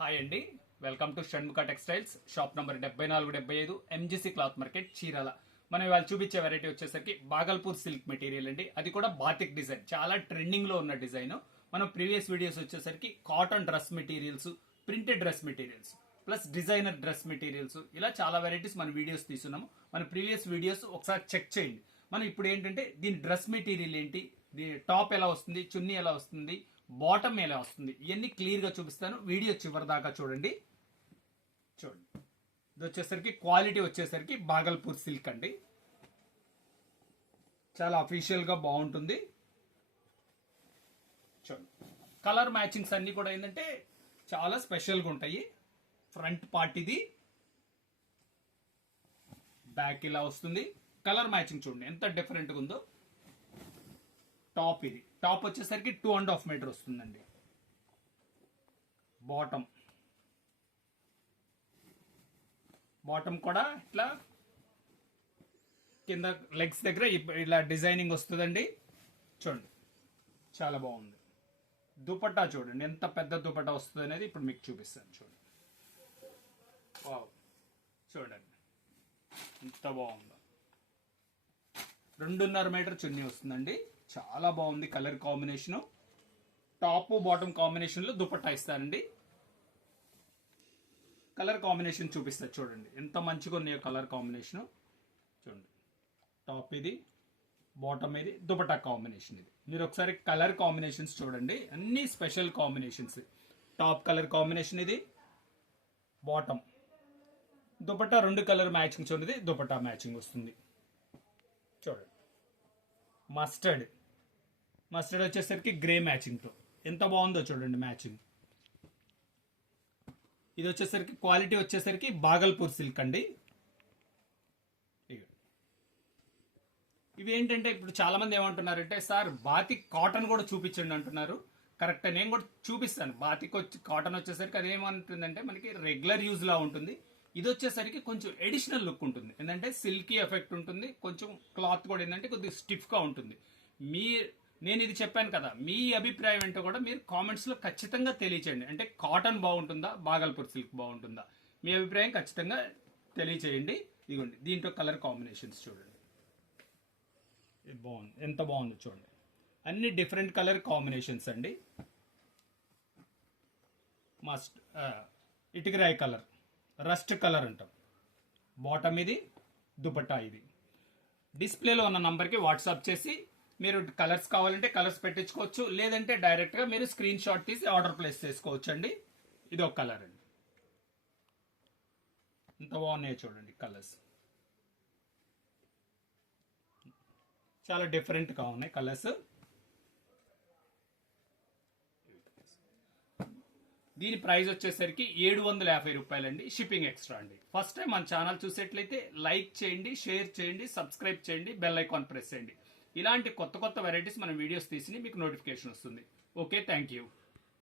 Hi అండి, welcome to Shanmukha textiles. Shop number 7475 MGC cloth market, Chirala. మనం ఇవాళ చూపించే వెరైటీ వచ్చేసరికి బాగల్పూర్ సిల్క్ మెటీరియల్ అండి. అది కూడా బాతిక్ డిజైన్, చాలా ట్రెండింగ్ లో ఉన్న డిజైన్. మనం ప్రీవియస్ వీడియోస్ వచ్చేసరికి cotton dress materials, printed dress materials, plus designer dress materials, ఇలా చాలా వెరైటీస్ మన వీడియోస్ తీసుకున్నాము. మన ప్రీవియస్ వీడియోస్ ఒకసారి చెక్ చేయండి. మనం ఇప్పుడు ఏంటంటే దీని డ్రెస్ మెటీరియల్ ఏంటి, దీని టాప్ ఎలా వస్తుంది, చున్నీ ఎలా వస్తుంది, బాటమ్ ఎలా వస్తుంది, ఇవన్నీ క్లియర్ గా చూపిస్తాను. వీడియో చివరి దాకా చూడండి. ఇది వచ్చేసరికి క్వాలిటీ వచ్చేసరికి బాగల్పూర్ సిల్క్ అండి. చాలా అఫీషియల్ గా బాగుంటుంది. చూడండి, కలర్ మ్యాచింగ్స్ అన్ని కూడా ఏంటంటే చాలా స్పెషల్ గా ఉంటాయి. ఫ్రంట్ పార్ట్ ఇది, బ్యాక్ ఇలా వస్తుంది. కలర్ మ్యాచింగ్ చూడండి ఎంత డిఫరెంట్ గా ఉందో. టాప్ ఇది, టాప్ వచ్చేసరికి 2.5 మీటర్ వస్తుందండి. బాటమ్ కూడా ఇట్లా కింద లెగ్స్ దగ్గర ఇలా డిజైనింగ్ వస్తుందండి. చూడండి చాలా బాగుంది. దుపట్టా చూడండి ఎంత పెద్ద దుపట్టా వస్తుంది అనేది ఇప్పుడు మీకు చూపిస్తాను. చూడండి, వావ్, చూడండి ఎంత బాగుందో. 2.5 మీటర్ చున్నీ వస్తుందండి. చాలా బాగుంది colour combination. Top bottom combination లో దుపట్టా ఇస్తారండి. కలర్ కాంబినేషన్ చూపిస్తారు చూడండి ఎంత మంచిగా ఉన్నాయో కలర్ కాంబినేషన్. చూడండి, టాప్ ఇది, బాటమ్ ఇది, దుపట్టా కాంబినేషన్ ఇది. మీరు ఒకసారి కలర్ కాంబినేషన్స్ చూడండి, అన్ని special combinations. Top colour combination ఇది, బాటమ్, దుపట్టా 2 కలర్ మ్యాచింగ్ చూడండి. దుపట్టా మ్యాచింగ్ వస్తుంది. చూడండి, మస్టర్డ్ వచ్చేసరికి గ్రే మ్యాచింగ్ తో ఎంత బాగుందో చూడండి మ్యాచింగ్. ఇది వచ్చేసరికి క్వాలిటీ వచ్చేసరికి బాగల్పూర్ సిల్క్ అండి. ఇవి ఏంటంటే ఇప్పుడు చాలా మంది ఏమంటున్నారంటే, సార్ బాతిక్ కాటన్ కూడా చూపించండి అంటున్నారు. కరెక్ట్, నేను కూడా చూపిస్తాను. బాతిక్ కాటన్ వచ్చేసరికి అదేమంటుందంటే మనకి రెగ్యులర్ యూజ్ లా ఉంటుంది. ఇది వచ్చేసరికి కొంచెం ఎడిషనల్ లుక్ ఉంటుంది. ఏంటంటే సిల్కీ ఎఫెక్ట్ ఉంటుంది. కొంచెం క్లాత్ కూడా ఏంటంటే కొద్దిగా స్టిఫ్ గా ఉంటుంది. నేను ఇది చెప్పాను కదా, మీ అభిప్రాయం ఏంటో కూడా మీరు కామెంట్స్ లో ఖచ్చితంగా తెలియచేయండి. అంటే కాటన్ బాగుంటుందా, బాగల్పూర్ సిల్క్ బాగుంటుందా, మీ అభిప్రాయం ఖచ్చితంగా తెలియచేయండి. ఇదిగోండి, దీంట్లో కలర్ కాంబినేషన్స్ చూడండి, ఇది బాగుంది, ఎంత బాగుందో చూడండి. అన్ని డిఫరెంట్ కలర్ కాంబినేషన్స్ అండి. ఇటుకరాయి కలర్, రస్ట్ కలర్ అంటాం. బాటమ్ ఇది, దుపట్టా ఇది. డిస్ప్లేలో ఉన్న నంబర్కి వాట్సాప్ చేసి మీరు కలర్స్ కావాలంటే కలర్స్ పెట్టించుకోవచ్చు, లేదంటే డైరెక్ట్గా మీరు స్క్రీన్ షాట్ తీసి ఆర్డర్ ప్లేస్ చేసుకోవచ్చు అండి. ఇది ఒక కలర్ అండి, ఎంత బాగున్నాయో చూడండి కలర్స్. చాలా డిఫరెంట్గా ఉన్నాయి కలర్స్. దీని ప్రైస్ వచ్చేసరికి 750 రూపాయలండి. షిప్పింగ్ ఎక్స్ట్రా అండి. ఫస్ట్ టైం మన ఛానల్ చూసేట్లయితే లైక్ చేయండి, షేర్ చేయండి, సబ్స్క్రైబ్ చేయండి, బెల్ ఐకాన్ ప్రెస్ చేయండి. ఇలాంటి కొత్త వెరైటీస్ మనం వీడియోస్ తీసి మీకు నోటిఫికేషన్ వస్తుంది. Okay, thank you.